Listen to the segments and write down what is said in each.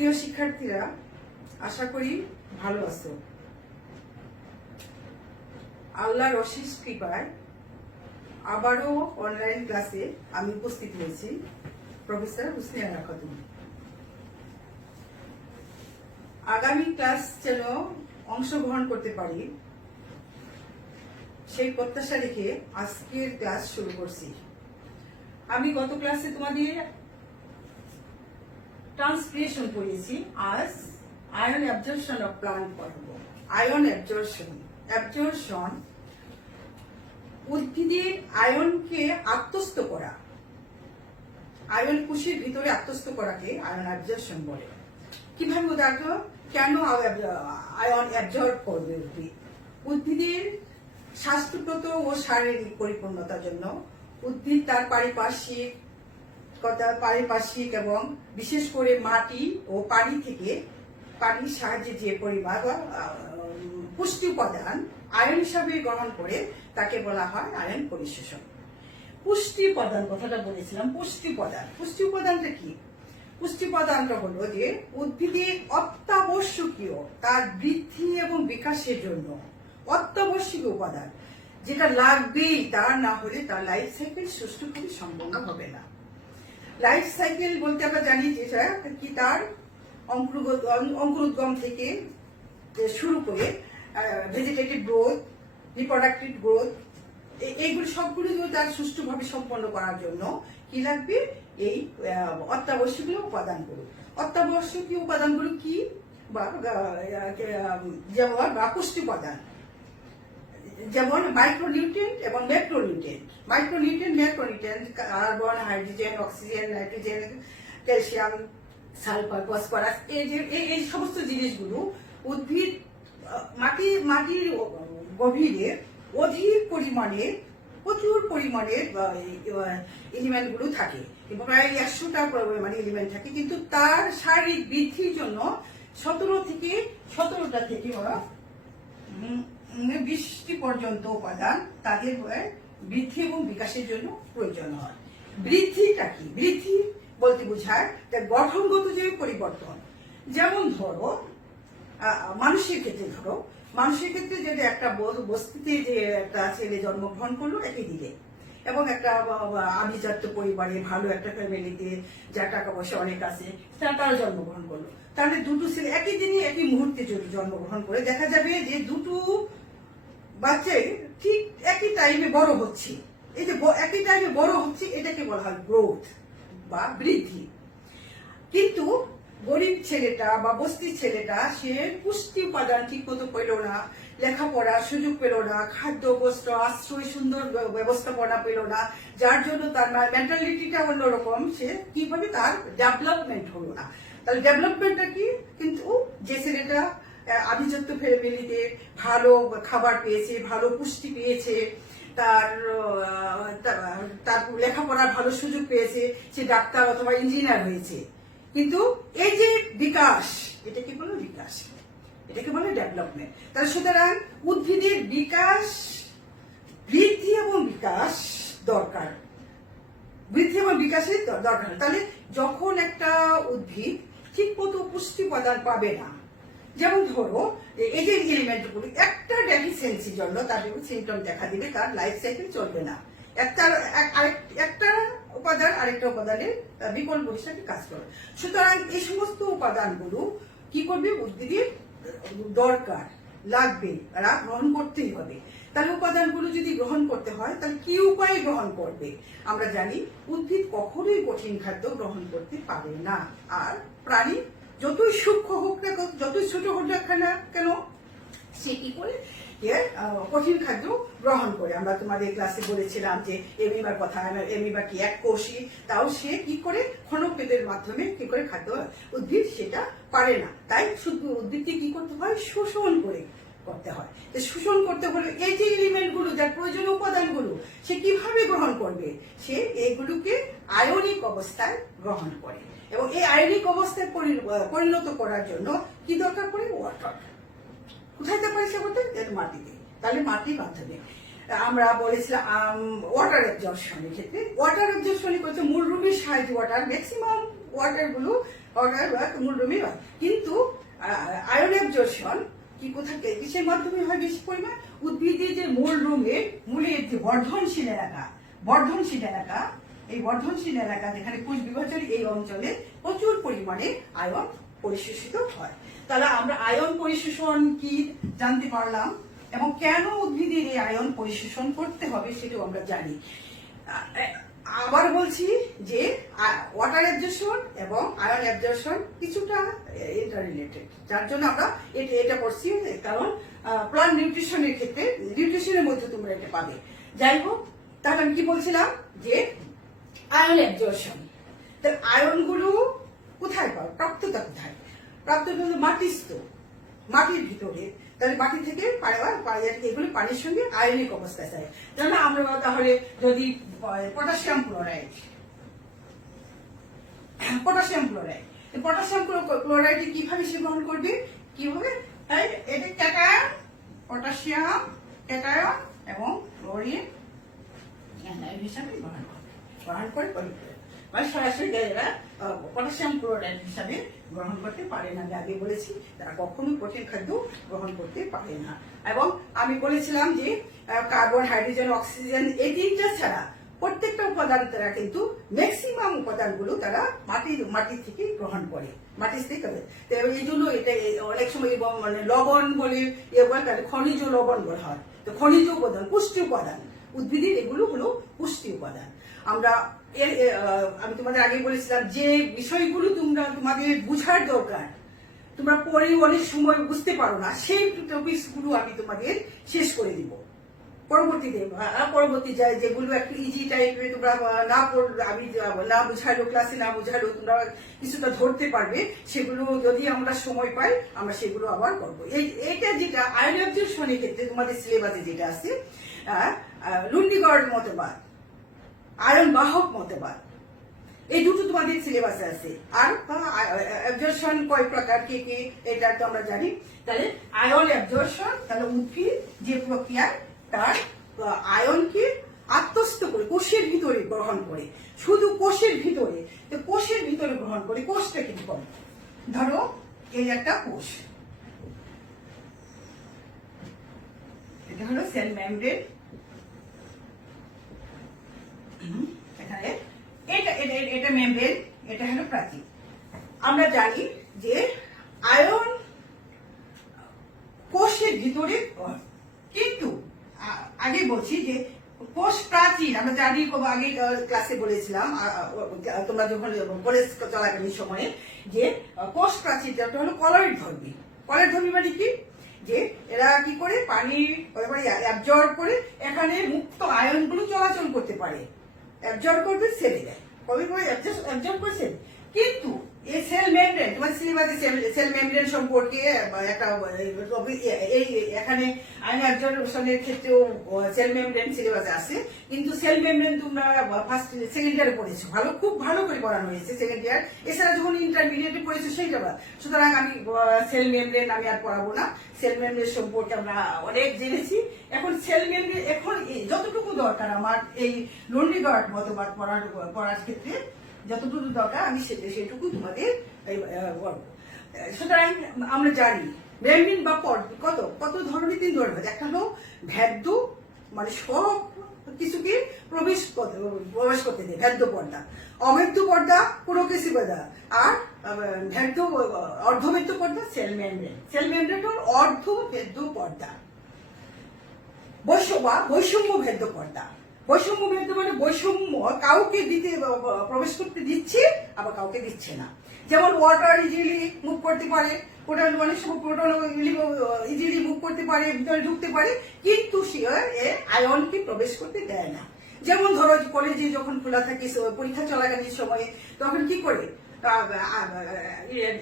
প্রিয় শিক্ষার্থীরা, আশা করি ভালো আছো। আল্লাহর অশেষ কৃপায় আবারও অনলাইন ক্লাসে আমি উপস্থিত হয়েছি, প্রফেসর হুসনিয়া খাতুন। আগামী ক্লাস যেন অংশগ্রহণ করতে পারি সেই প্রত্যাশা রেখে আজকের ক্লাস শুরু করছি। আমি গত ক্লাসে তোমাদের ট্রান্সপিরেশন পড়িয়েছি, আজ আয়ন অ্যাবজর্পশন অফ প্লান্ট পড়াবো। আয়ন অ্যাবজর্পশন উদ্ভিদের আয়নকে আত্মস্থ করা, আয়ন কোষের ভিতরে আত্মস্থ করাকে আয়ন অ্যাবজর্পশন বলে। কিভাবে দেখো, কেন আয়ন অ্যাবজর্ব করবে উদ্ভিদ? উদ্ভিদের স্বাস্থ্যগত ও শারীরিক পরিপূর্ণতার জন্য উদ্ভিদ তার পারিপার্শ্বিক এবং বিশেষ করে মাটি ও পানি থেকে পানির সাহায্যে যে পরিমাণ পুষ্টি উপাদান আয়ন হিসাবে গ্রহণ করে তাকে বলা হয় আয়ন পরিশোষণ। পুষ্টি উপাদান কথাটা বলেছিলাম, পুষ্টি উপাদানটা কি? পুষ্টি উপাদানটা হলো যে উদ্ভিদের অত্যাবশ্যকীয়, তার বৃদ্ধি এবং বিকাশের জন্য অত্যাবশ্যকীয় উপাদান, যেটা লাগবেই, তার না হলে তার লাইফ সাইকেল সুষ্ঠুভাবে সম্পন্ন হবে না। লাইফ সাইকেল বলতে আমরা জানি যেটা কি, তার অঙ্কুরোদ্গম থেকে শুরু করে ভেজিটেটিভ গ্রোথ, রিপ্রোডাক্টিভ গ্রোথ, এইগুলো সবগুলো তার সুষ্ঠুভাবে সম্পন্ন করার জন্য কি লাগবে? এই অত্যাবশ্যকীয় উপাদানগুলো। অত্যাবশ্যকীয় উপাদানগুলো কি? যেমন পুষ্টি উপাদান, যেমন মাইক্রোনিউট্রিয়েন্ট এবং macronutrient. Macronutrient carbon, hydrogen, oxygen, nitrogen, calcium, sulphur, phosphorus, এই সমস্ত জিনিসগুলো উদ্ভিদ মাটির গভীরে প্রচুর পরিমাণে এলিমেন্টগুলো থাকে, প্রায় 100টা মানে এলিমেন্ট থাকে, কিন্তু তার শারীরিক বৃদ্ধির জন্য 17টা থেকে 20টি পর্যন্ত উপাদান তাদের বৃদ্ধি এবং বিকাশের জন্য প্রয়োজন হয়। বৃদ্ধিটা কি? বৃদ্ধি বলতে বোঝায় গঠনগত যে পরিবর্তন। যেমন ধরো মানুষের ক্ষেত্রে যদি একটা বস্তিতে যে একটা ছেলে জন্মগ্রহণ করলো একই দিনে, এবং একটা আভিজাত্য পরিবারে, ভালো একটা ফ্যামিলিতে, যার টাকা পয়সা অনেক আছে, তারা জন্মগ্রহণ করলো, তাহলে দুটো ছেলে একই দিনে একই মুহূর্তে যদি জন্মগ্রহণ করে, দেখা যাবে যে দুটো বাচ্চাই ঠিক একই টাইমে বড় হচ্ছে। এই যে একই টাইমে বড় হচ্ছে, এটাকে বলা হয় গ্রোথ বা বৃদ্ধি। কিন্তু গরিব ছেলেটা বা বস্তির ছেলেটা, সে পুষ্টি উপাদান ঠিক মতো পেল না, লেখাপড়ার সুযোগ পেল না, খাদ্য, বস্ত্র, আশ্রয়, সুন্দর ব্যবস্থাপনা পেল না, যার জন্য তার মেন্টালিটিটা অন্যরকম, সে কিভাবে তার ডেভেলপমেন্ট হলো না। তাহলে ডেভেলপমেন্টটা কি? কিন্তু যে ছেলেটা আভিজাত্য ফ্যামিলিতে ভালো খাবার পেয়েছে, ভালো পুষ্টি পেয়েছে, তার লেখাপড়ার ভালো সুযোগ পেয়েছে, সে ডাক্তার অথবা ইঞ্জিনিয়ার হয়েছে, কিন্তু এই যে বিকাশ, এটাকে বলে বিকাশ, এটাকে বলে ডেভেলপমেন্ট। তাহলে সুতরাং উদ্ভিদের বিকাশ, বৃদ্ধি এবং বিকাশ দরকার, বৃদ্ধি এবং বিকাশের দরকার। তাহলে যখন একটা উদ্ভিদ ঠিক মতো পুষ্টি উপাদান পাবে না, যেমন ধরো এই যে এলিমেন্টগুলো, একটা ডেফিসিয়েন্সির জন্য তার সিমটম দেখা দিলে তার লাইফ সাইকেল চলবে না। একটা উপাদান আরেকটা উপাদানের বিকল্প হিসাবে কাজ করে। সুতরাং এই সমস্ত উপাদানগুলো কি করবে? উদ্ভিদের দরকার, লাগবে, তারা গ্রহণ করতেই হবে। তাহলে উপাদানগুলো যদি গ্রহণ করতে হয়, তাহলে কি উপায়ে গ্রহণ করবে? আমরা জানি উদ্ভিদ কখনোই কঠিন খাদ্য গ্রহণ করতে পারে না। আর প্রাণী যতই সূক্ষ্ম হোক না, যতই ছোট হোক না কেন, সে কি করে কঠিন খাদ্য গ্রহণ করে। আমরা তোমাদের ক্লাসে বলেছিলাম যে এমিবার কথা, এমিবা কি এককোষী, তাও সে কি করে ক্ষণকেদের মাধ্যমে কি করে খাদ্য, উদ্ভিদ সেটা পারে না। তাই শুধু উদ্ভিদকে কি করতে হয়? শোষণ করে করতে হয়। শোষণ করতে হলে এই যে এলিমেন্টগুলো, যার প্রয়োজনীয় উপাদানগুলো, সে কিভাবে গ্রহণ করবে? সে এগুলোকে আয়নিক অবস্থায় গ্রহণ করে, এবং এই আয়নিক অবস্থায় পরিণত করার জন্য কি দরকার পড়ে? ওয়াটার। কোথায় তা পরিষ্কার করতে? মাটিতে। তাহলে মাটির মাধ্যমে আমরা বলেছিলাম ওয়াটার অ্যাবজর্পশনের ক্ষেত্রে, ওয়াটার অ্যাবজর্পশন করছে মূলরূপের সাহায্যে ওয়াটার, ম্যাক্সিমাম ওয়াটার গুলো অর্গান বা মূলরুমে হয়। কিন্তু আয়ন অ্যাবজর্পশন কি কোথা কিসের মাধ্যমে হয় বেশি পরিমাণ? উদ্ভিদের যে মূলের যে বর্ধনশীল এলাকা, এই বর্ধনশীল এলাকা যেখানে কোষ বিভাজন, এই অঞ্চলে প্রচুর পরিমাণে আয়ন পরিশোষিত হয়। তাহলে আমরা আয়ন পরিশোষণ কি জানতে পারলাম, এবং কেন উদ্ভিদের এই আয়ন পরিশোষণ করতে হবে সেটাও আমরা জানি। আবার বলছি যে ওয়াটার অ্যাবজর্পশন এবং আয়ন অ্যাবজর্পশন কিছুটা ইন্টার রিলেটেড, যার জন্য আমরা এটা করছি, কারণ প্লান্ট নিউট্রিশনের ক্ষেত্রে নিউট্রিশনের মধ্যে তোমরা এটা পাবে। যাই হোক, তাহলে আমি কি বলছিলাম যে আয়ন অ্যাবজর্পশন, তাহলে আয়নগুলো কোথায় পাবো? প্রাপ্ততা কোথায়? প্রাপ্ততা হলো মাটির ভিতরে। তাহলে মাটি থেকে এগুলো পানির সঙ্গে আয়নিক অবস্থায় যায়। যেমন আমরা তাহলে যদি পটাশিয়াম ক্লোরাইড কিভাবে সে গ্রহণ করবে, কিভাবে? তাই এটা ক্যাটায়ন, পটাশিয়াম ক্যাটায়ন এবং ক্লোরিন হিসাবে গ্রহণ করে মানে সরাসরি এরা পটাশিয়াম ক্লোরাইড হিসাবে গ্রহণ করতে পারে না। আগে বলেছি তারা কখনোই প্রোটিন খাদ্য গ্রহণ করতে পারে না। এবং আমি বলেছিলাম যে কার্বন, হাইড্রোজেন, অক্সিজেন এই তিনটা ছাড়া প্রত্যেকটা উপাদান তারা কিন্তু ম্যাক্সিমাম উপাদানগুলো তারা মাটি থেকে গ্রহণ করে, মাটি থেকে। এই জন্য এটা অনেক সময় মানে লবণ বলে তাহলে খনিজ লবণ বলা হয়। তো খনিজ উপাদান, পুষ্টি উপাদান, উদ্ভিদের এগুলো হলো পুষ্টি উপাদান। আমি তোমাদের আগে বলেছিলাম যে বিষয়গুলো তোমাদের বুঝার দরকার, তোমরা পরে অনেক সময় বুঝতে পারো না, সেই টপিকস গুলো আমি তোমাদের শেষ করে দিব পরবর্তী যায়, যেগুলো একটু ইজি টাইপের তোমরা আমি না বুঝাইলো, ক্লাসে না বুঝাইলো, তোমরা কিছুটা ধরতে পারবে, সেগুলো যদি আমরা সময় পাই আমরা সেগুলো আবার করবো। এইটা যেটা আয়ন অ্যাবজর্পশনের ক্ষেত্রে তোমাদের সিলেবাসে যেটা আছে, লুন্ডিগার্ড মতবাদ, আয়ন বাহক মতবাদ, এই দুটো তোমাদের সিলেবাসে আছে। আর অ্যাবজর্পশন কয় প্রকার, কে এটা তো আমরা জানি। তাহলে আয়ন অ্যাবজর্পশন, তাহলে উদ্ভিদ যে প্রক্রিয়ায় তার আয়নকে আত্মস্থ করে কোষের ভিতরে গ্রহণ করে, শুধু কোষের ভিতরে, তো কোষের ভিতরে গ্রহণ করে। কোষটা কি করে? ধরো এই একটা কোষ, এটা হলো সেল মেমব্রেন, এখানে এটা মেমব্রেন, এটা হলো প্রাচীর। আমরা জানি যে আয়ন কোষের ভিতরে, কিন্তু আগে বলছি যে কোষ প্রাচীর আমরা জানি, আগে ক্লাসে বলেছিলাম তোমরা যখন কলেজ চলাকালীন সময়ে, যে কোষ প্রাচীর যেটা হলো কলয়েড ধর্মী মানে কি, যে এরা কি করে পানি অ্যাবজর্ব করে এখানে মুক্ত আয়নগুলো চলাচল করতে পারে, অ্যাবজর্ব করবে ছেড়ে দেয়, কবে করে অ্যাবজর্ব করছে। কিন্তু এই সেল মেমব্রেন, তোমার সিলেবাসে সেল মেমব্রেন সম্পর্কে একটা এই এখানে আয়ন অ্যাবজর্পশনের ক্ষেত্রেও সেল মেমব্রেন সিলেবাসে আছে, কিন্তু সেল মেমব্রেন তোমরা ফার্স্ট সেকেন্ড ইয়ারে পড়েছো, খুব ভালো করে পড়ানো হয়েছে সেকেন্ড ইয়ার। এছাড়া যখন ইন্টারমিডিয়েটে পড়েছো সেইটা, সুতরাং আমি সেল মেমব্রেন আমি আর পড়াবো না। সেল মেমব্রেন সম্পর্কে আমরা অনেক জেনেছি। এখন সেল মেমব্রেন, এখন যতটুকু দরকার আমার এই লন্ডিগার্ড মতবাদ পড়ার ক্ষেত্রে যতটুকু দরকার আমি সেটুকু তোমাদের বলবো। সুতরাং আমরা জানি মেমব্রেন বা কত ধরনের, তিন ধরনের। একটা হলো ভেদ্য, মানে সব কিছুকে প্রবেশ করতে দেয়, ভেদ্য পর্দা। অভেদ্য পর্দা কোনো কিছু পর্দা। আর অর্ধভেদ্য পর্দা সেল মেমব্রেন হল অর্ধভেদ্য পর্দা। বৈষম্য ভেদ্য পর্দা। বৈষম্য ভেদ্য মানে বৈষম্য, কাউকে প্রবেশ করতে দিচ্ছে আবার কাউকে দিচ্ছে না। যেমন ওয়াটার ইজিলি মুভ করতে পারে, প্রোটন অনেক সময় প্রোটন ইজিলি মুভ করতে পারে, ভিতরে ঢুকতে পারে, কিন্তু সে আয়নকে প্রবেশ করতে দেয় না। যেমন ধরো কলেজে যখন খোলা থাকে পরীক্ষা চলাকালীন সময়ে, তখন কি করে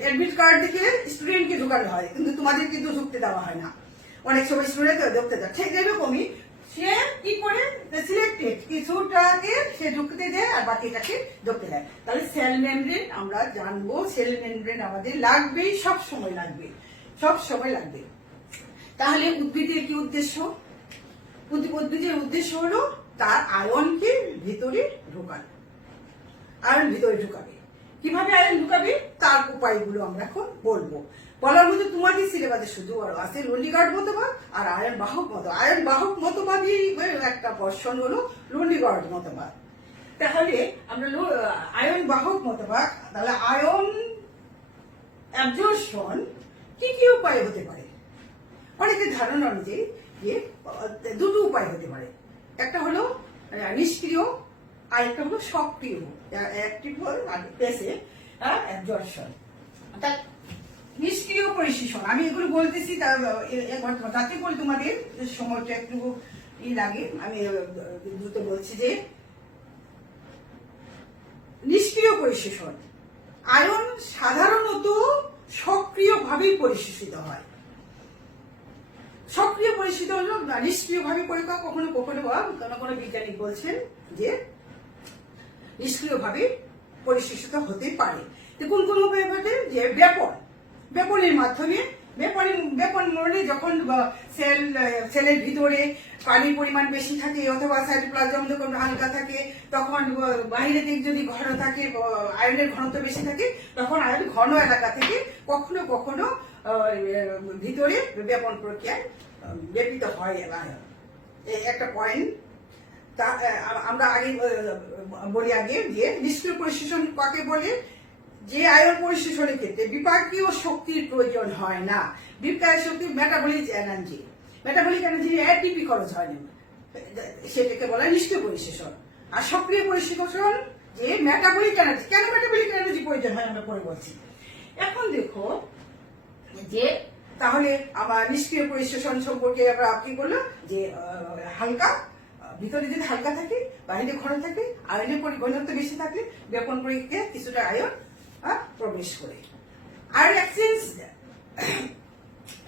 অ্যাডমিট কার্ড দেখে স্টুডেন্টকে ঢুকানো হয়, কিন্তু তোমাদের কিন্তু ঢুকতে দেওয়া হয় না। অনেক সময় স্টুডেন্ট ঢুকতে দেয়। ঠিক এরকমই সে কি করে সিলেক্টেড কিছুটাকে সে ঢুকতে দেয় আর বাকিটাকে ঢুকতে দেয়। তাহলে সেল মেমব্রেন আমরা জানবো, সেল মেমব্রেন আমাদের লাগবেই, সব সময় লাগবে। তাহলে উদ্ভিদের কি উদ্দেশ্য? উদ্ভিদের উদ্দেশ্য হলো তার আয়নকে ভিতরে ঢুকানো, আয়ন ভিতরে ঢুকাবে। কিভাবে আয়ন ঢুকাবে তার উপায়গুলো আমরা এখন বলবো। বলার মধ্যে তোমাদের সিলেবাসে শুধু আছে লন্ডিগার্ড মতবাদ আর আয়ন বাহক মতবাদ। আয়ন বাহক মতবাদই একটা পোরশন হলো লন্ডিগার্ড মতবাদ। তাহলে আমরা আয়ন বাহক মতবাদ, তাহলে আয়ন অ্যাবজর্পশন কি কি উপায় হতে পারে? অনেকের ধারণা অনুযায়ী যে দুটো উপায় হতে পারে, একটা হলো নিষ্ক্রিয় আর একটা হলো সক্রিয় অ্যাক্টিভ প্যাসিভ অ্যাবজর্পশন। অর্থাৎ নিষ্ক্রিয় পরিশোষণ আমি এগুলো বলতেছি তাতে করে তোমাদের সময়টা একটু লাগে, আমি দ্রুত বলছি যে নিষ্ক্রিয় পরিশোষণ আয়ন সাধারণত সক্রিয়ভাবেই পরিশোষিত হয়। সক্রিয় পরিশোষিত হলো নিষ্ক্রিয়ভাবে পরীক্ষা কখনো কখনো কোনো বৈজ্ঞানিক বলছেন যে নিষ্ক্রিয়ভাবে পরিশোষিত হতে পারে। কোন কোন উপায় ঘটে? যে ব্যাপনের মাধ্যমে ব্যাপন মরণে যখন সেলের ভিতরে পানির পরিমাণ বেশি থাকে অথবা সাইটোপ্লাজম যখন হালকা থাকে, তখন বাইরে দিক যদি ঘন থাকে, আয়নের ঘনত্ব বেশি থাকে, তখন আয়ন ঘন এলাকা থেকে কখনো কখনো ভিতরে ব্যাপন প্রক্রিয়ায় ব্যাপিত হয় আয়ন। একটা পয়েন্ট আমরা আগে বলি যে নিষ্ক্রিয় পরিশোষণ কাকে বলে? যে আয়ন পরিশোষণের ক্ষেত্রে বিপাকীয় শক্তির প্রয়োজন হয় না। বিপাকীয় শক্তি মেটাবলিক এনার্জি এটিপি খরচ হয় না, সেটাকে বলা হয় নিষ্ক্রিয় পরিশোষণ। আর সক্রিয় পরিশোষণ যে মেটাবলিক এনার্জি। কেন মেটাবলিক এনার্জি প্রয়োজন হয় আমরা পরে বলছি। এখন দেখো যে তাহলে আমার নিষ্ক্রিয় পরিশোষণ সম্পর্কে আমরা কি বললাম যে হালকা, ভিতরে যদি হালকা থাকে বাইরে ঘন থাকে, আয়নের ঘনত্ব বেশি থাকলে ব্যাপন প্রক্রিয়া কিছুটা আয়ন প্রবেশ করে। আয়ন এক্সচেঞ্জ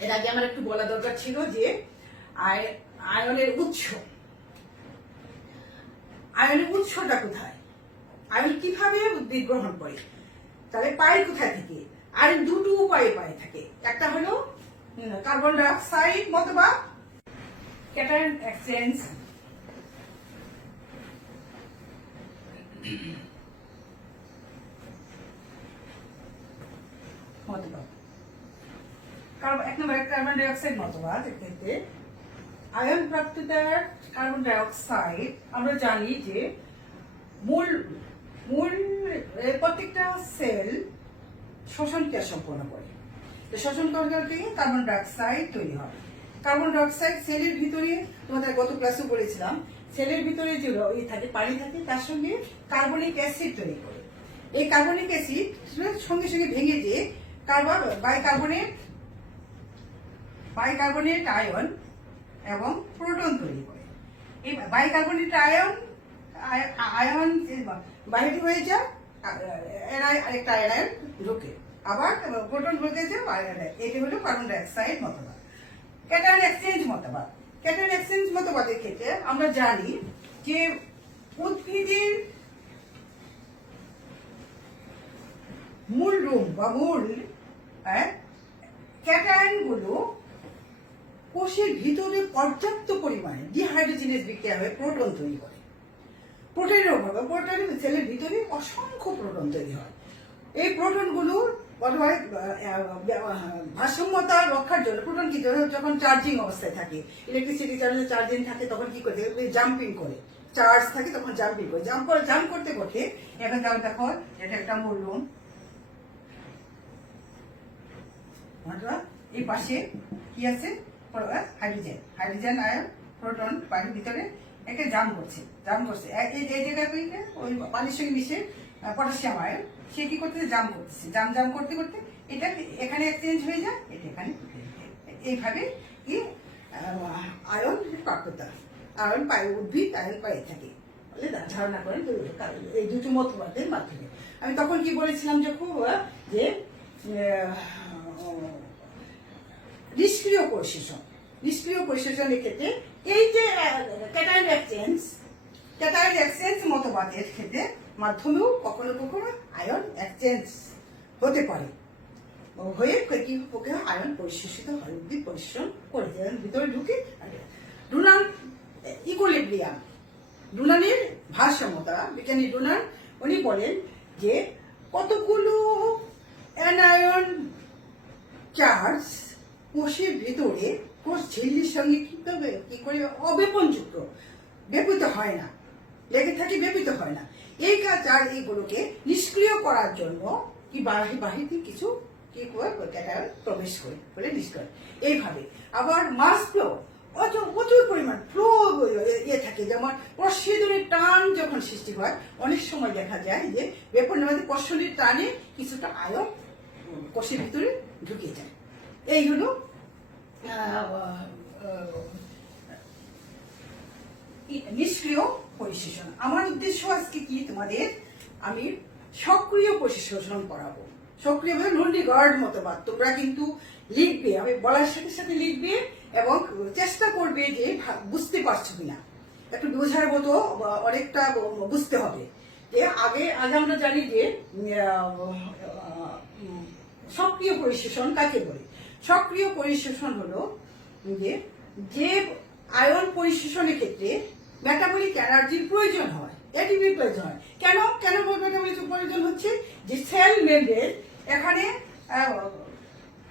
এর আগে আমার একটু বলা দরকার ছিল যে আয়নের উৎসটা কোথায়, আয়ন কিভাবে উদ্ভিদ গ্রহণ করে, তাহলে পায় কোথায় থেকে? আয়ন দুটো উপায়ে পায় থাকে। একটা হলো কার্বন ডাই অক্সাইড মতবাদ, ক্যাটায়ন এক্সচেঞ্জ মতবাদ। এক নম্বর কার্বন ডাই অক্সাইড মতবাদ। এক্ষেত্রে আয়ন প্রাপ্ততার কার্বন ডাই অক্সাইড আমরা জানি যে মূল প্রত্যেকটা সেল শোষণ ক্রিয়া সম্পন্ন করে। শোষণ ক্রিয়া থেকে কার্বন ডাই অক্সাইড তৈরি হয়। কার্বন ডাই অক্সাইড সেলের ভিতরে, তোমাদের গত ক্লাসে বলেছিলাম, সেলের ভিতরে যে থাকে পানি থাকে তার সঙ্গে কার্বনিক অ্যাসিড তৈরি করে। এই কার্বনিক অ্যাসিড সঙ্গে সঙ্গে ভেঙে যে বাইকার্বনেট আয়ন এবং প্রোটন তৈরি করে। এই বাইকার্বনেট আয়ন বাইরে হয়ে যায়, আরেকটা আয়ন ঢোকে, আবার প্রোটন ঢোকে যায়, এটি হলো কার্বন ডাই অক্সাইড মতবাদ। ক্যাটায়ন এক্সচেঞ্জ মতবাদের ক্ষেত্রে আমরা জানি যে উদ্ভিদের মূল ক্যাটায়ন গুলো কোষের ভিতরে পর্যাপ্ত পরিমাণে ডিহাইড্রোজেনেজ বিক্রিয়া হয়ে প্রোটন তৈরি করে। প্রোটিনের অভাবে সেলের ভিতরে অসংখ্য প্রোটন তৈরি হয়। এই প্রোটন গুলো ভারসাম্যতা রক্ষার জন্য প্রোটন কি যখন চার্জিং অবস্থায় থাকে, ইলেকট্রিসিটি চার্জিং থাকে, তখন কি করে জাম্পিং করে, চার্জ থাকে তখন জাম্পিং করে, জাম্প করতে করতে এখন দেখো এটা একটা বললাম এই পাশে কি আছে হাইড্রোজেন আয়ন প্রোটন পানির ভিতরে একে জাম্প করছে এই জায়গায় ওই পানির সঙ্গে মিশে পটাশিয়াম আয়ন সে কি করতেছে জাম্প করতে করতে এটা এখানে এক্সচেঞ্জ হয়ে যায়, এটা এখানে এইভাবে কি আয়ন প্রাপ্যতা আয়ন পায়, উদ্ভিদ আয়ন পায়ে থাকে বলে ধারণা করেন এই দুটো মতবাদের মাধ্যমে। আমি তখন কি বলেছিলাম যে নিষ্ক্রিয় পরিশোষণের ক্ষেত্রে এই যে ক্যাটায়ন এক্সচেঞ্জ মতবাদের ক্ষেত্রে মাধ্যমেও কখনো কখনো আয়ন এক্সচেঞ্জ হতে পারে, হয়ে কি প্রক্রিয়া আয়ন পরিশোষিত হয়, উদ্ভিদ পরিশোষণ করে ভিতরে ঢুকে। ডুনান ইকুইলিব্রিয়াম, ডুনানের ভারসাম্যতা, বিজ্ঞানী ডুনান উনি বলেন যে কতগুলো অ্যানায়ন চার্জ কোষের ভিতরে কোষ ঝিল্লির সঙ্গে কি করে অবেপনযুক্ত, ব্যাপিত হয় না, লেগে থাকে, ব্যাপিত হয় না। এই কাজ আর এইগুলোকে নিষ্ক্রিয় করার জন্য কি বাহির থেকে কিছু কি করে ক্যাটায়ন প্রবেশ করে বলে নিষ্ক্রিয়। এইভাবে আবার মাস ফ্লো, প্রচুর পরিমাণ ফ্লো থাকে, যেমন প্রস্বেদনের টান যখন সৃষ্টি হয় অনেক সময় দেখা যায় যে ব্যাপনের মধ্যে প্রস্বেদনের টানে কিছুটা আয়ন কোষের ভিতরে ঢুকে যায়। এই হলো নিষ্ক্রিয় পরিশোষণ। আমার উদ্দেশ্য আজকে কি, তোমাদের আমি সক্রিয় পরিশোষণ করাবো। সক্রিয়ভাবে নন্ডি গার্ড মতবাদ তোমরা কিন্তু লিখবে, আমি বলার সাথে সাথে লিখবে এবং চেষ্টা করবে যে বুঝতে পারছো কিনা, একটু বোঝার মতো অনেকটা বুঝতে হবে। যে আগে আমরা জানি যে সক্রিয় পরিশোষণ কাকে বলে। সক্রিয় পরিশোষণ হলো যে আয়ন পরিশোষণের ক্ষেত্রে মেটাবলিক এনার্জির প্রয়োজন হয়, এটিপির প্রয়োজন হয়। কেন মেটাবলিক প্রয়োজন হচ্ছে যে সেল মেমব্রেন এখানে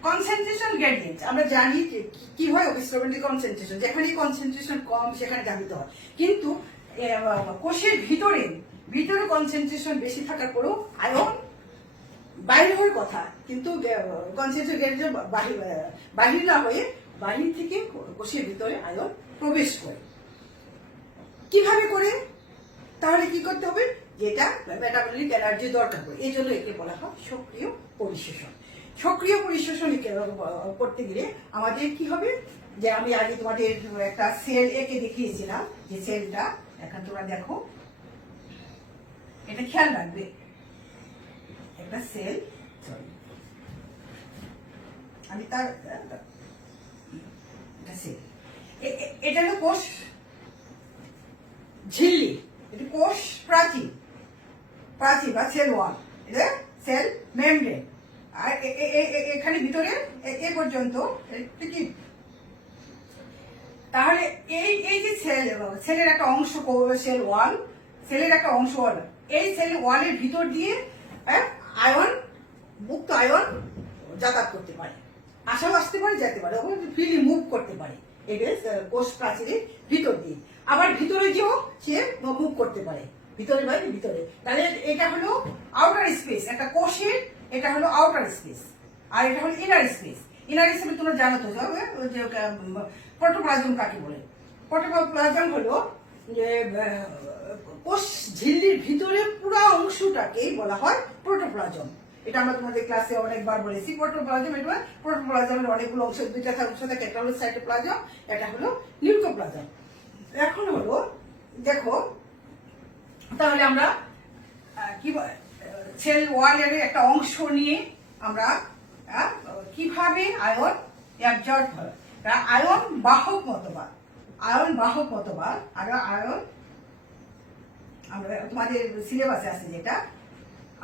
কনসেন্ট্রেশন গ্রেডিয়েন্ট আমরা জানি যে কি হয়, অবিস্ট্রবেন্টের কনসেন্ট্রেশন, যেখানে কনসেন্ট্রেশন কম সেখানে ধাবিত হয়। কিন্তু কোষের ভিতরে কনসেন্ট্রেশন বেশি থাকার পরেও আয়ন বাইরে হওয়ার কথা, কিন্তু কনসেন্ট্রেশন বাহির না হয়ে বাহির থেকে কোষের ভিতরে আয়ন প্রবেশ করে। কিভাবে করে? তাহলে কি করতে হবে, যেটা মেটাবলিক এনার্জি দরকার পড়ে, এই জন্য একে বলা হয় সক্রিয় পরিশোষণ। সক্রিয় পরিশোষণ করতে গেলে আমাদের কি হবে, যে আমি আগে তোমাদের একটা সেল একে দেখিয়েছিলাম, যে সেলটা এখন তোমরা দেখো, এটা খেয়াল রাখবে, একটা সেল, আমি তার সেল, এটা হলো কোষ ঝিল্লি, এটা কোষ প্রাচীর বা সেল ওয়াল, এটা সেল মেমব্রেন। আর এখানে ভিতরে এ পর্যন্ত কি, তাহলে এই যে সেলের একটা অংশ সেলের একটা অংশ হলো, এই সেল ওয়ালের ভিতর দিয়ে মুক্ত আয়ন যাতায়াত করতে পারে, আসাও আসতে পারে, যেতে পারে, ফ্রিলি মুভ করতে পারে, এটা কোষ প্রাচীরের ভিতর দিয়ে। আবার ভিতরে যেও সে মুভ করতে পারে, ভিতরে বাইরে ভিতরে। তাহলে এটা হলো আউটার স্পেস, একটা কোষের এটা হলো আউটার স্পেস, আর এটা হলো ইনার স্পেস। ইনার স্পেস তোমরা জানো তো, যে প্রোটোপ্লাজম কাকে বলে। প্রোটোপ্লাজম হলো যে কোষ ঝিল্লির ভিতরে পুরো অংশটাকেই বলা হয় প্রোটোপ্লাজম। এটা আমরা তোমাদের ক্লাসে অনেকবার বলেছি। প্রোটোপ্লাজমের অনেকগুলো অংশ, দুইটা অংশ থাকে, একটা হলো সাইটোপ্লাজম, এটা হলো নিউক্লিওপ্লাজম। এখন হলো দেখো, তাহলে আমরা কি সেল ওয়ালের একটা অংশ নিয়ে আমরা কিভাবে আয়ন অ্যাবজর্ব হয়, আয়ন বাহক মতবাদ। আর আয়ন আমরা তোমাদের সিলেবাসে আছে যেটা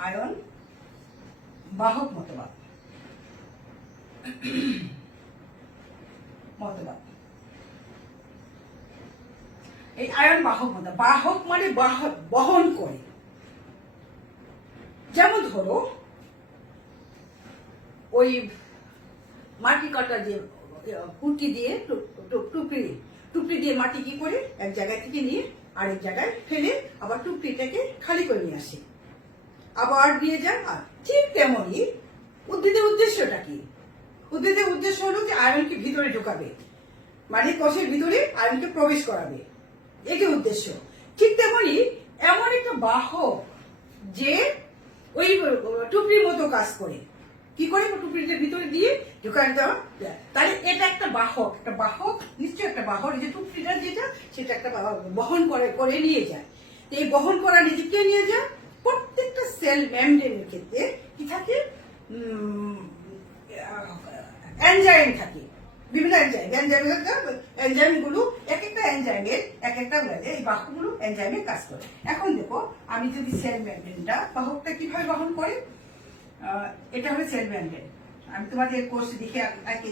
আয়ন বাহক মতবাদ। এই আয়ন বাহক মতবাদ, বাহক মানে বহন করে। যেমন ধরো ওই মাটি কাটা যে কুটি দিয়ে টুকরি দিয়ে মাটি কি করে এক জায়গা থেকে নিয়ে আরেক জায়গায় ফেলে আবার টুকরিটাকে খালি করে নিয়ে আসে, আবার দিয়ে যায়। আর ঠিক তেমনই উদ্ভিদের উদ্দেশ্যটা কি? উদ্ভিদের উদ্দেশ্য হলো যে আয়নকে ভিতরে ঢোকাবে, মানে কোষের ভিতরে আয়নকে প্রবেশ করাবে, এটি উদ্দেশ্য। ঠিক তেমনই এমন একটা বাহক যে ওই টুকরির মতো কাজ করে, কি করে টুকরিটার ভিতরে দিয়ে ঢোকায় দেওয়া যায়। তাহলে এটা একটা বাহক নিশ্চয় একটা বাহক, যে টুকরিটা যেটা সেটা একটা বহন করে নিয়ে যায়। এই বহন করা নিজেকে নিয়ে যায়। প্রত্যেকটা সেল মেমব্রেনের ক্ষেত্রে কি থাকে, এনজাইম থাকে, বিভিন্ন এনজাইম গুলো এক একটা এনজাইমের এক একটা এই বাহকগুলো এনজাইমের কাজ করে। এখন দেখো, আমি যদি সেল মেমব্রেনটা বাহকটা কিভাবে বহন করে, এটা হলো সেল মেমব্রেন। আমি তোমাদের কোর্সে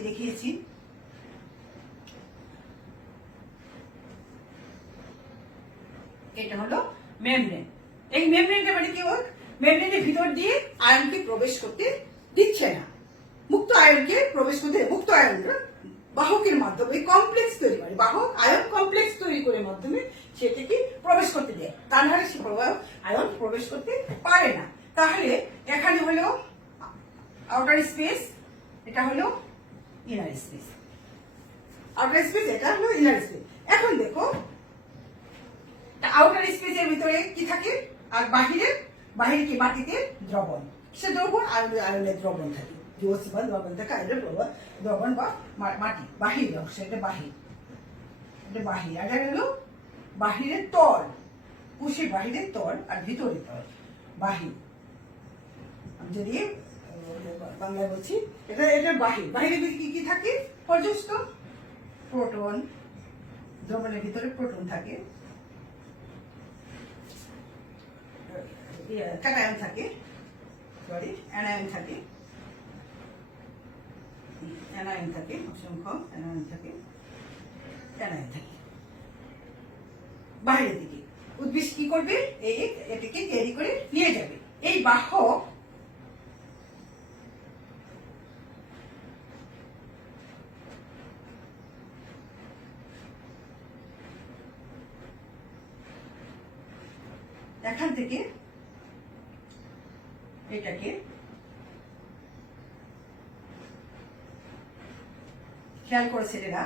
দেখিয়েছি। এটা হলো মেমব্রেন। এই মেমব্রেনটা মানে কি, মেমব্রেনের ভিতর দিয়ে আয়নকে প্রবেশ করতে দিচ্ছে না। মুক্ত আয়নকে প্রবেশ করতে, মুক্ত আয়নটা বাহকের মাধ্যমে কমপ্লেক্স তৈরি করে, বাহক আয়ন কমপ্লেক্স তৈরি করে মাধ্যমে সেটাকে প্রবেশ করতে দেয়, তা নাহলে সে আয়ন প্রবেশ করতে পারে না। তাহলে এখানে হলো আউটার স্পেস, এটা হলো ইনার স্পেস। আউটার স্পেস, এটা হলো ইনার স্পেস। এখন দেখো আউটার স্পেসের ভিতরে কি থাকে আর বাহিরে কি মাটিতে দ্রবণ, সে দ্রবণ আয়নের দ্রবণ থাকে, দ্রবণ থাকে, আয়নের দ্রবণ বা মাটি বাহির অংশ, এটা বাহির, এটা বাহির, এটা হলো বাহিরের তল, কোষের বাহিরের তল আর ভিতরের তল বাহির। আমি যদি বাংলায় বলছি, এটা বাহির, বাহিরের ভিতরে কি থাকে, পর্যস্ত প্রোটন, দ্রবণের ভিতরে প্রোটন থাকে, ক্যাটায়ন থাকে, সরি অ্যানায়ন থাকে, অ্যানায়ন থাকে, অসংখ্য অ্যানায়ন থাকে, অ্যানায়ন থাকে বাইরের দিকে। উদ্ভিদ কি করবে, এটাকে ক্যারি করে নিয়ে যাবে। এই বাহক এখান থেকে এটাকে খেয়াল করে ছেলেরা,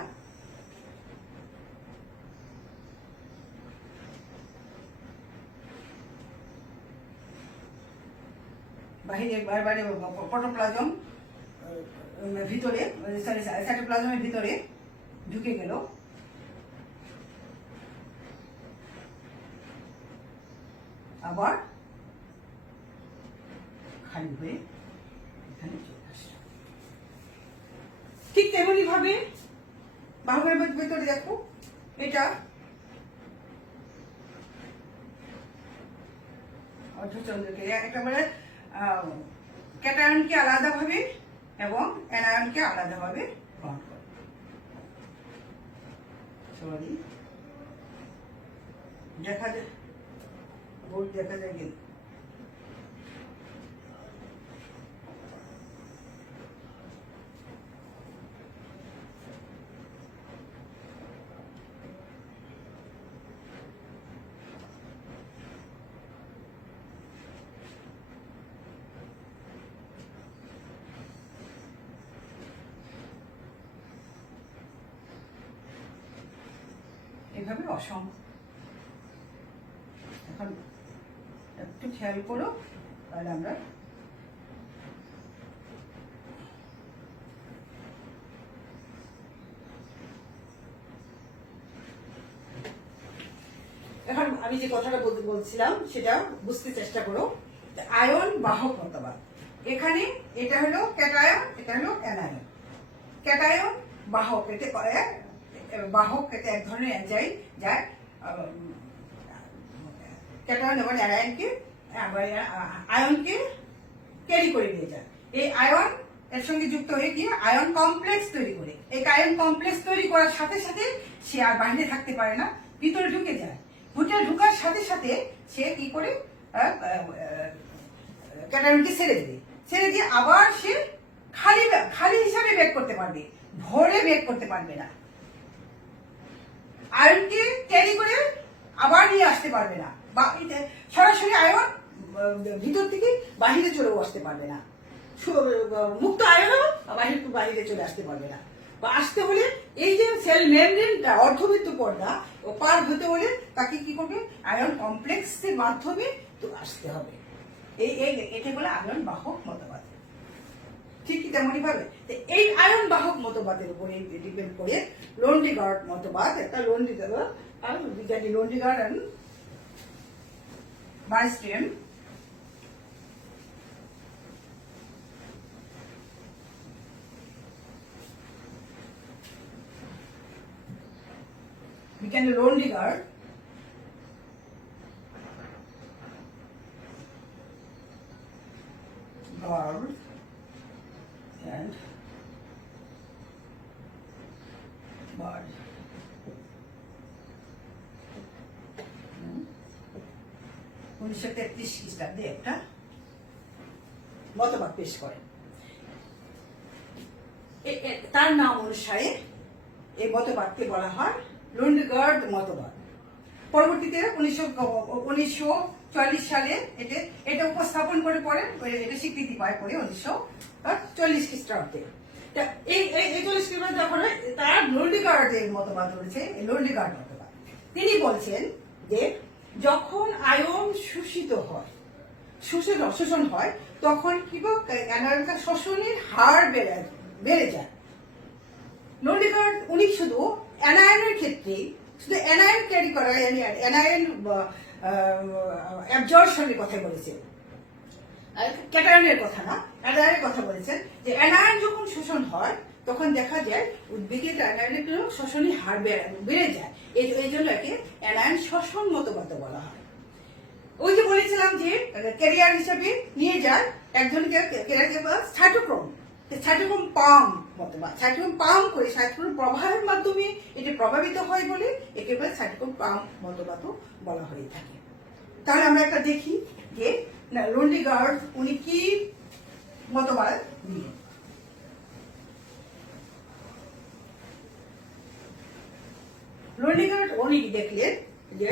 বাহিরে বাইরে প্রোটোপ্লাজম ভিতরে, সরি সাইটোপ্লাজমের ভিতরে ঢুকে গেল, আবার খালি হয়ে এখানে চলে আসে। ঠিক তেমনি ভাবে বাহকের ভেতরে দেখো, এটা অর্ধচন্দ্রকে একেবারে ক্যাটায়নকে আলাদাভাবে এবং অ্যানায়নকে আলাদাভাবে গ্রহণ করে। সরি দেখা যায়, বোর্ড দেখা যায় কিন্তু এভাবে অসংখ্য। এখন একটু খেয়াল করো, তাহলে আমরা এখন আমি যে কথাটা বলছিলাম সেটা বুঝতে চেষ্টা করো। আয়ন বাহক মতবাদ, এখানে এটা হলো ক্যাটায়ন, এটা হলো অ্যানায়ন। ক্যাটায়ন বাহক, এটা বাহক, এটা এক ধরনের এনজাইম যা ক্যাটায়ন এবং অ্যানায়নকে আয়নকে ক্যারি করে নিয়ে যায়। এই আয়ন এর সঙ্গে যুক্ত হয়ে গিয়ে আয়ন কমপ্লেক্স তৈরি করে। এই আয়ন কমপ্লেক্স তৈরি করার সাথে সাথে সে আর বাইরে থাকতে পারে না, ভিতরে ঢুকে যায়। ঢুকার সাথে সাথে সে কি করে ক্যাটায়নকে ছেড়ে দিয়ে আবার সে খালি হিসাবে বেক করতে পারবে, ভরে বেক করতে পারবে না। আয়নকে ক্যারি করে আবার নিয়ে আসতে পারবে না, বা সরাসরি আয়ন ভিতর থেকে বাহিরে চলেও আসতে পারবে না। মুক্ত আয়নও বাহিরে চলে আসতে পারবে না। বা আসতে হলে এই যে সেল মেমব্রেনটা, অর্ধবৃত্ত পর্দা ও পার হতে হলে তাকে কি করবে, আয়ন কমপ্লেক্সের মাধ্যমে তো আসতে হবে। এটা হলো আয়ন বাহক মতবাদ। ঠিক তেমনই ভাবে এই আয়ন বাহক মতবাদের উপরে ডিপেন্ড করে লোন্ডিগার্ড মতবাদ, একটা বিজ্ঞানী লোন্ডিগার্ড এন্ড বারস্ট্রেম বিজ্ঞানী লোন্ডিগার্ড and bird. 1933 খ্রিস্টাব্দে একটা মতবাদ পেশ করেন। তার নাম অনুসারে এই মতবাদকে বলা হয় লুন্ডগার্ড মতবাদ। পরবর্তীতে 1940 সালে এটা উপস্থাপন করে পরে এটা স্বীকৃতি পায় পরে 1940 খ্রিস্টাব্দে। এই 40 খ্রিস্টাব্দে যখন তার লুন্ডগার্ডের মতবাদ রয়েছে, লুন্ডগার্ড মতবাদ। তিনি বলছেন যে যখন আয়ন শোষিত হয়, শোষণ হয়, তখন কি অ্যানায়নকার শোষণের হার বেড়ে যায়। লুন্ডগার্ড উনি শুধু অ্যানায়নের ক্ষেত্রে শুধু অ্যানায়ন ক্যারি করা, অ্যানায়ন অ্যাবজর্পশনের কথা বলেছেন, ক্যাটায়নের কথা না, অ্যানায়নের কথা বলেছেন যে অ্যানায়ন যখন শোষণ হয় তখন দেখা যায় উদ্ভিদের অ্যানায়নের শোষণের হার বেড়ে যায়। এই জন্য একে অ্যানায়ন শোষণ মতবাদ বলা হয়। ওই যে বলেছিলাম যে ক্যারিয়ার হিসেবে নিয়ে যায় একজনকে, সাইটোক্রোম পাম্প মতবাদ, সাইটোক্রোম পাম্প করে সাইটোক্রোম প্রবাহের মাধ্যমে এটি প্রভাবিত হয় বলে একে সাইটোক্রোম পাম্প মতবাদও বলা হয়ে থাকে। তাহলে আমরা একটা দেখি যে লুন্ডগার্ড উনি কি মতবাদ দিলেন। লুন্ডগার্ড উনি দেখলেন যে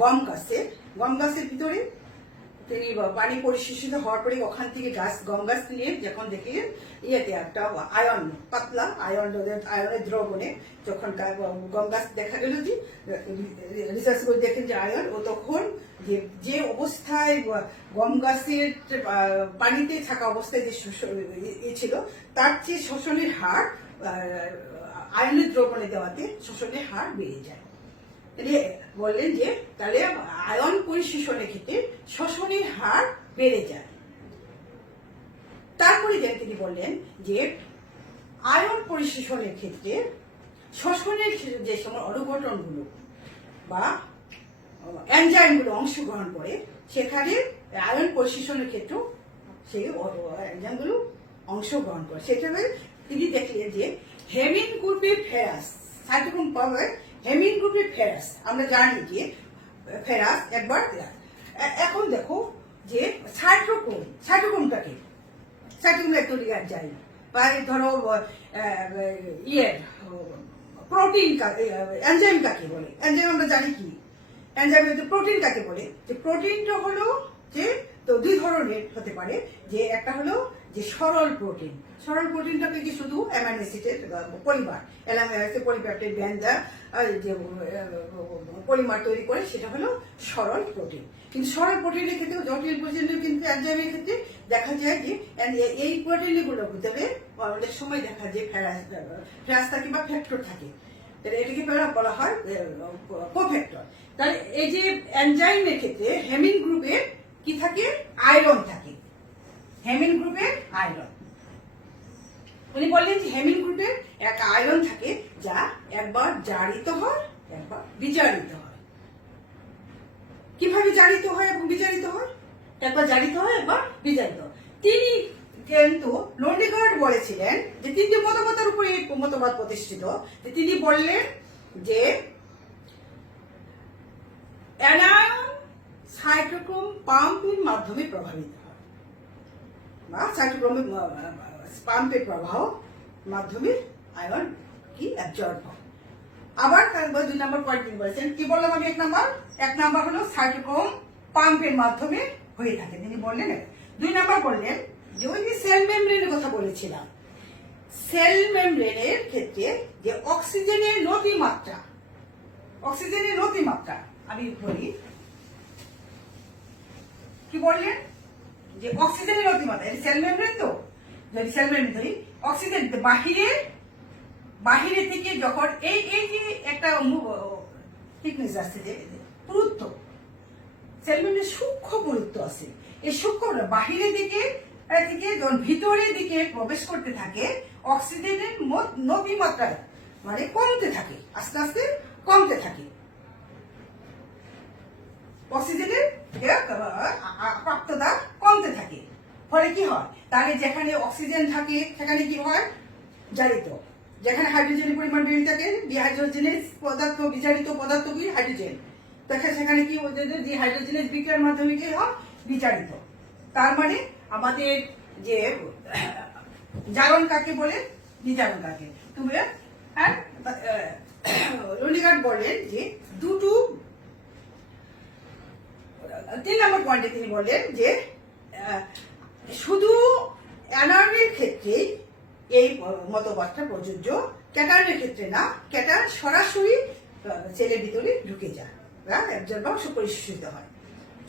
গম গাছের ভিতরে তিনি পানি পরিশোষিত হওয়ার পরে ওখান থেকে গম গাছ নিয়ে যখন দেখলেন ইয়েতে একটা আয়ন, পাতলা আয়নের দ্রবণে যখন গম গাছ দেখা গেল যে রিসার্চ করে দেখেন যে আয়ন, ও তখন যে অবস্থায় গম গাছের পানিতে থাকা অবস্থায় যে ছিল তার চেয়ে শোষণের হার আয়নের দ্রবণে দেওয়াতে শোষণের হার বেড়ে যায়। বললেন যে তাহলে আয়ন পরিশোষণের ক্ষেত্রে শোষণের হার বেড়ে যায়। তারপরে তিনি বললেন যে আয়ন পরিশোষণের ক্ষেত্রে শোষণের যে সময় অনুঘটনগুলো বা এনজাইমগুলো অংশগ্রহণ করে সেখানে আয়ন পরিশোষণের ক্ষেত্রেও সেই এনজাইমগুলো অংশগ্রহণ করে। সেখানে তিনি দেখলেন যে হেমিন গ্রুপের ফেরাস, সাইটোক্রোম পাবে হেমিন গ্রুপের ফেরাস, আমরা জানি যে ফেরাস একবার। এখন দেখো যে সাইটোক্রোমটাকে একটা এনজাইম বা ধরো প্রোটিন, এনজাইম কাকে বলে? এনজাইম আমরা জানি কি এনজাইম, প্রোটিন কাকে বলে? যে প্রোটিনটা হলো যে তো দুই ধরনের হতে পারে, যে একটা হলো যে সরল প্রোটিনটাকে কি শুধু অ্যামাইনো অ্যাসিডের পলিমার, পলিপ্যাপটাইড ব্যান্ডা যে পলিমার তৈরি করে সেটা হলো সরল প্রোটিন। কিন্তু সরল প্রোটিনের ক্ষেত্রে জটিল প্রোটিনের কিন্তু এনজাইমের ক্ষেত্রে দেখা যায় যে এই প্রোটিনগুলোর ভিতরে অনেক সময় দেখা যায় ফেরাস থাকে বা ফ্যাক্টর থাকে, এটাকে বলা হয় কোফ্যাক্টর। তাহলে এই যে এনজাইমের ক্ষেত্রে হেমিন গ্রুপে কি থাকে? আয়রন থাকে। হেমিন গ্রুপে আয়রন, উনি বললেন যে হেমিন গ্রুপে একটা আয়রন থাকে যা একবার জারিত হয় একবার বিজারিত হয়। কিভাবে জারিত হয় এবং বিজারিত হয়? একবার জারিত হয় একবার বিজারিত হয়। তিনি কিন্তু লুন্ডগার্ড বলেছিলেন যে তিনটি মতবাদের উপরে এই মতবাদ প্রতিষ্ঠিত, যে তিনি বললেন যে অ্যানায়ন সাইটোক্রোম পাম্পের মাধ্যমে প্রভাবিত হয় বা সাইটোক্রোম পাম্পের প্রবাহ মাধ্যমে আয়ন কি অ্যাবজর্ব হয়। আবার 2 নম্বর পয়েন্ট তিনি বলেছেন, কি বললাম আমি? 1 নম্বর হলো সাইটোক্রোম পাম্পের মাধ্যমে হয়ে থাকে, তিনি বললেন। 2 নম্বর বললেন যে ওই যে সেল মেমব্রেনের কথা বলেছিলাম, সেল মেমব্রেনের ক্ষেত্রে যে অক্সিজেনের নতিমাত্রা আমি বলি, কি বললেন যে অক্সিজেনের নতিমাত্রা, সেল মেমব্রেন তো, যদি সেল মেমব্রেন ধরি, অক্সিজেন বাহিরে থেকে যখন এই যে একটা থিকনেস আছে, যে পুরুত্ব, সেল মেমব্রেনের সূক্ষ্ম পুরুত্ব আছে, এই সূক্ষ্ম বাহিরের দিকে যখন ভিতরের দিকে প্রবেশ করতে থাকে, অক্সিজেনের নতিমাত্রা মানে কমতে থাকে, আস্তে আস্তে কমতে থাকে, অক্সিজেনের প্রাপ্ততা কমতে থাকে। ফলে কি হয়? তাহলে যেখানে অক্সিজেন থাকে সেখানে কি হয়? জারিত। যেখানে হাইড্রোজেনের পরিমাণ বেড়ে থাকে, ডিহাইড্রোজেনেজ পদার্থ, বিজারিত পদার্থগুলি হাইড্রোজেন, সেখানে কি ডিহাইড্রোজেনেজ বিক্রিয়ার মাধ্যমে কি হয়? বিচারিত। তার মানে আমাদের যে জারণ কাকে বলে, নিজারণ কাকে। তুমি হ্যাঁ রুলিগার্ড বললেন যে দুটো 3 নম্বর পয়েন্টে তিনি বললেন যে শুধু অ্যানার্নের ক্ষেত্রে এই মতবাদটা প্রযোজ্য, ক্যাটার্নের ক্ষেত্রে না। ক্যাটার্ন সরাসরি সেলের ভিতরে ঢুকে যায় বা একজন বংশ পরিশোষিত হয়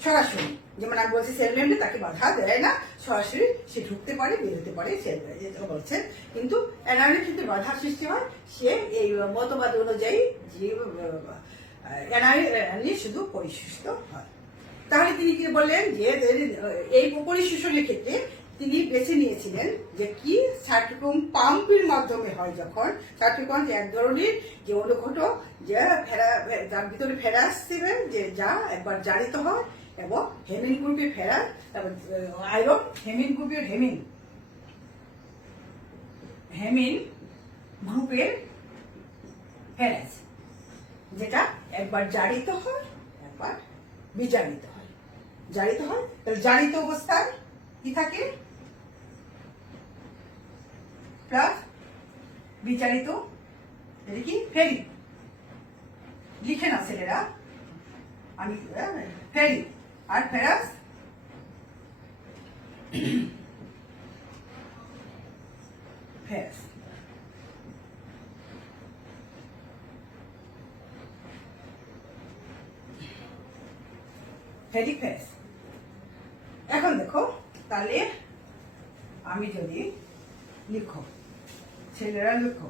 সরাসরি। যেমন আমি বলছি সেল মেমব্রেন তাকে বাধা দেয় না, সরাসরি সে ঢুকতে পারে, বেরোতে পারে, সেল যেটা বলছেন। কিন্তু অ্যানার্নের ক্ষেত্রে বাধা সৃষ্টি হয়, সে এই মতবাদ অনুযায়ী যে অ্যানার্নি শুধু পরিশোষিত হয়। তাহলে তিনি কি বললেন যে এই পরিশোষণের ক্ষেত্রে তিনি বেছে নিয়েছিলেন যে কি সাইটোক্রোম পাম্পের মাধ্যমে হয়। যখন সাইটোক্রোম এক ধরনের যে অনুঘটক যে যার ভিতরে ফেরা আসছে, যে যা একবার জারিত হয় এবং হেমিন গ্রুপের ফেরা, আয়রন হেমিন গ্রুপের হেমিন গ্রুপের ফেরাস, যেটা একবার জারিত হয় একবার বিজারিত হয়। জারিত হয়, তাহলে জারিত অবস্থায় কি থাকে প্লাস বিচারিত, এটা কি ফেরি, লিখে না ছেলেরা, আমি ফেরি আর ফেরাস ফেরাস। Ferric ferrous. এখন দেখো, তাহলে আমি যদি লিখো, ছেলেরা লিখো,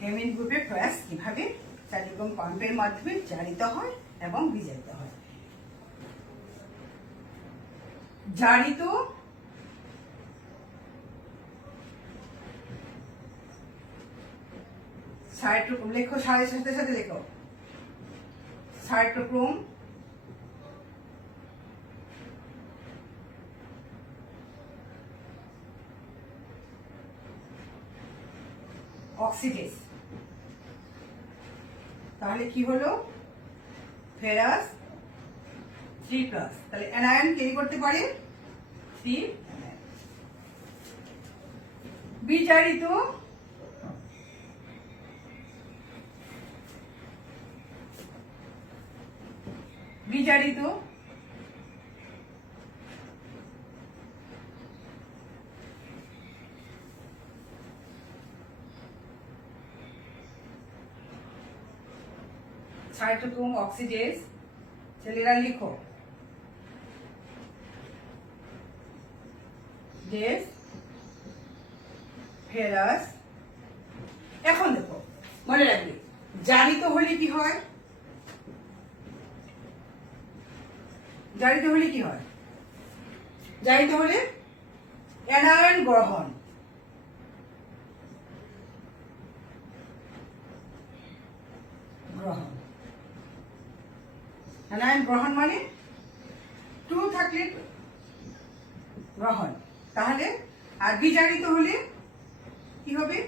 হেমিন গ্রুপের ফেরাস কিভাবে সাইটোক্রোম পাম্পের মাধ্যমে জারিত হয় এবং বিজারিত হয়। জারিত সাইটোক্রোম লেখো, সাথে সাথে লেখো, সাইটোক্রোম অক্সিডেজ। তাহলে কি হলো, ফেরাস 3+, তাহলে অ্যানায়ন ক্যারি করতে পারে 3। বিজারিত বিজারিত সাইটোক্রোম অক্সিডেজ, ছেলেরা লিখো, ডেজ ফেরাস। এখন দেখো, মনে রাখবে জারিত হলে কি হয়, জারিত হলে কি হয়, জারিত হলে অ্যানায়ন গ্রহণ, অ্যানায়ন গ্রহণ মানে 2 থাকলে গ্রহণ। তাহলে আর বিজারিত হলে কি হবে,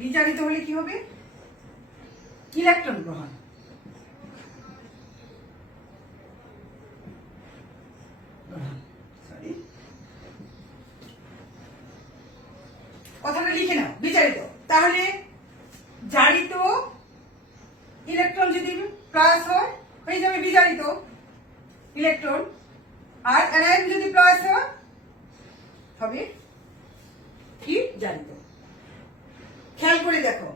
বিজারিত হলে কি হবে, ইলেকট্রন গ্রহণ। সরি, কথাটা লিখে নাও, বিজারিত। তাহলে জারিত ইলেকট্রন যদি প্লাস হয় হয়ে যাবে বিজারিত ইলেকট্রন, আর অ্যানায়ন যদি প্লাস হয় হবে কি জারিত। খেয়াল করে দেখো,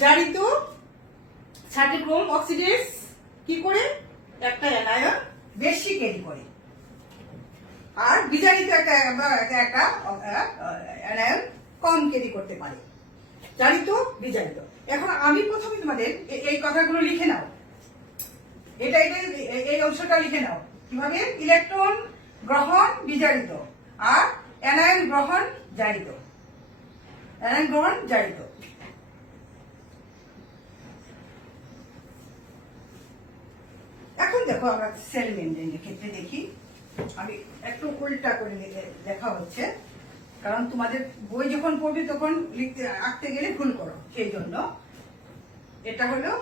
জারিত সাইটোক্রোম অক্সিডেজ কি করে, একটা অ্যানায়ন বেশি ক্যারি করে, আর বিজারিত একটা অ্যানায়ন কম ক্যারি করতে পারে। জারিত বিজারিত। এখন আমি প্রথমে তোমাদের এই কথাগুলো লিখে নাও, এটা এই অংশটা লিখে নাও কিভাবে, ইলেকট্রন গ্রহণ বিজারিত আর অ্যানায়ন গ্রহণ জারিত, অ্যানায়ন গ্রহণ জারিত। এখন দেখো আমরা সেল মেমব্রেনের ক্ষেত্রে দেখি, আমি একটু উল্টা করে লেখা হচ্ছে, কারণ তোমাদের বই যখন পড়বে তখন লিখতে আঁকতে গেলে ভুল করো, সেই জন্য। এটা হলো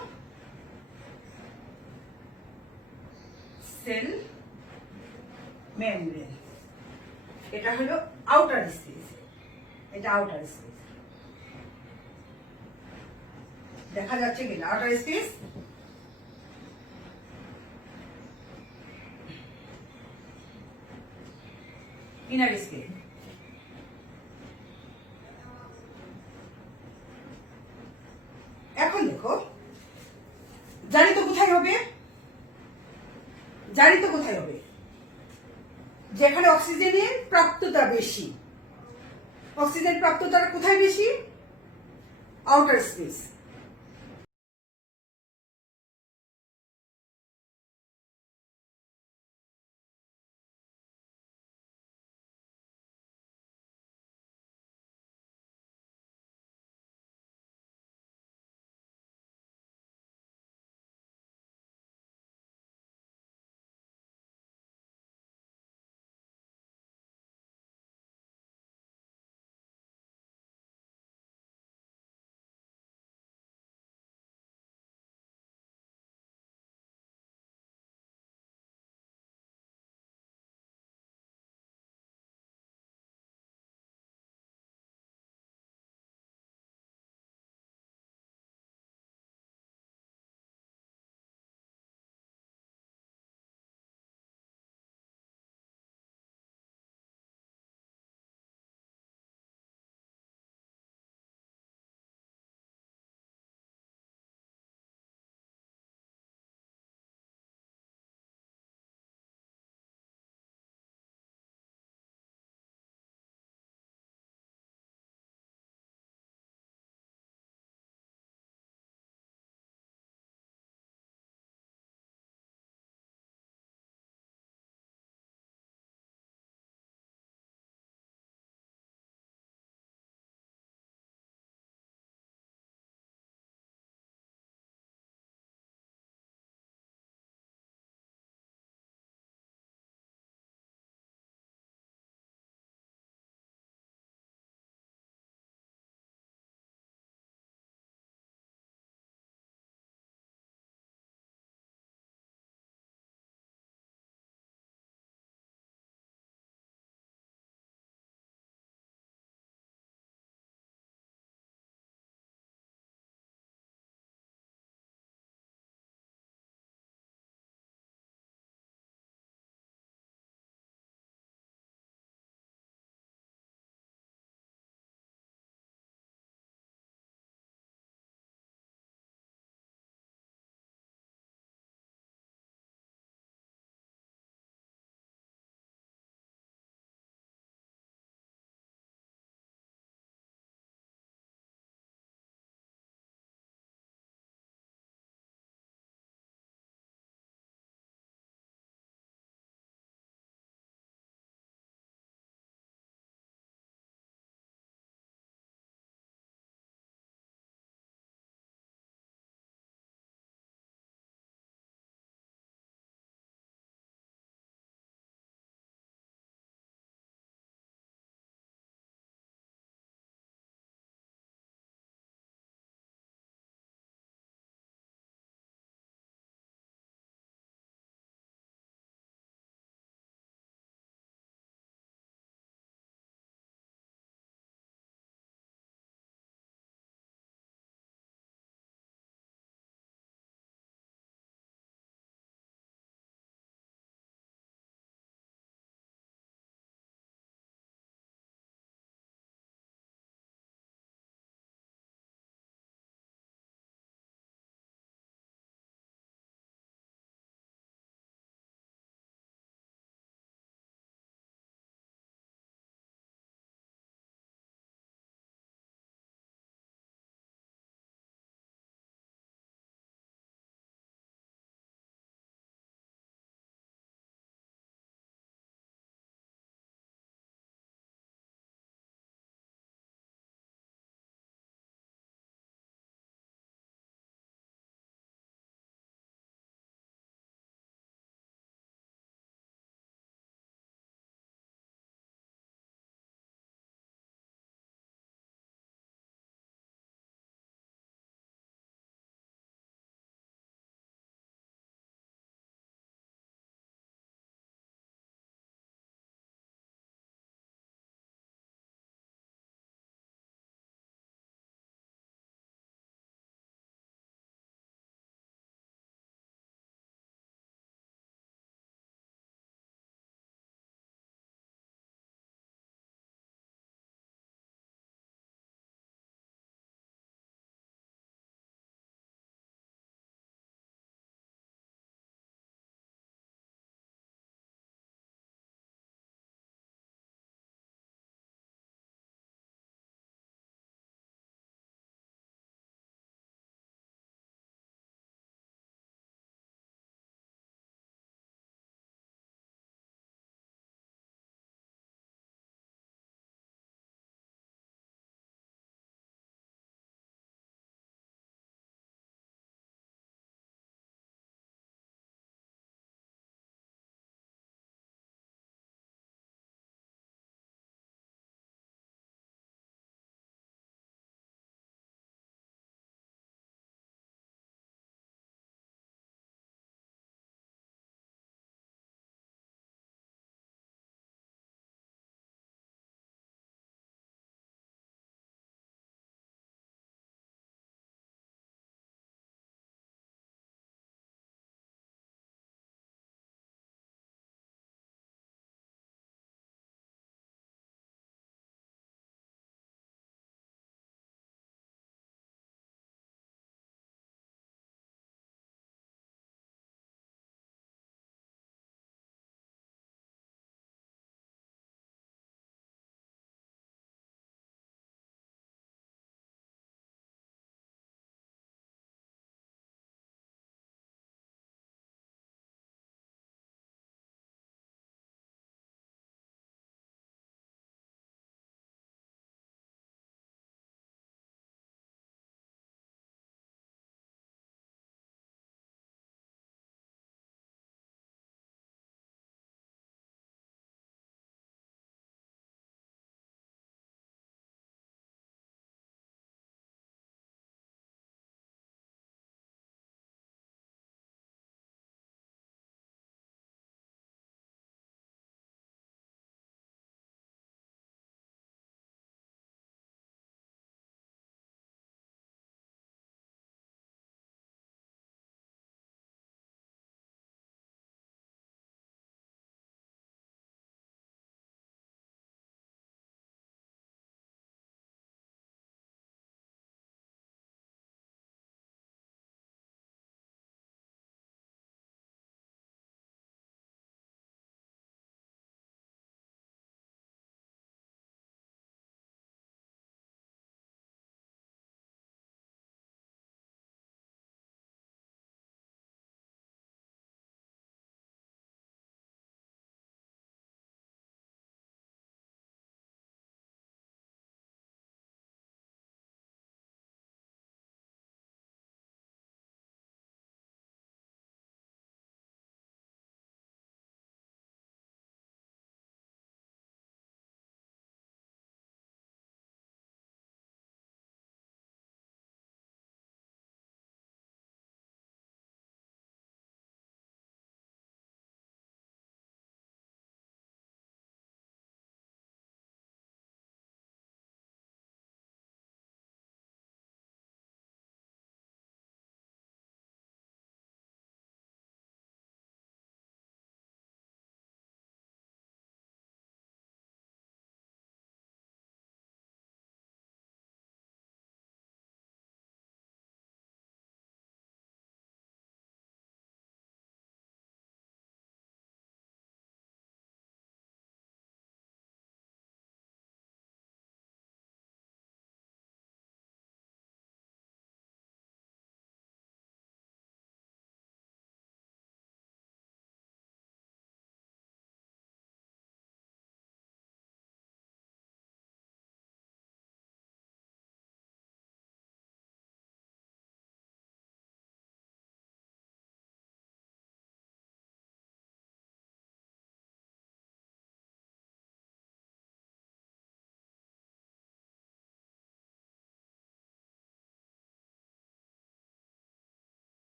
সেল মেমব্রেন। এটা হলো আউটার স্পেস, এটা আউটার স্পেস। দেখা যাচ্ছে কিনা আউটার স্পেস? Inner space. এখন দেখো জারিত কোথায় হবে? জারিত কোথায় হবে? যেখানে অক্সিজেনের প্রাপ্ততা বেশি। অক্সিজেন প্রাপ্ততা কোথায় বেশি? Outer space.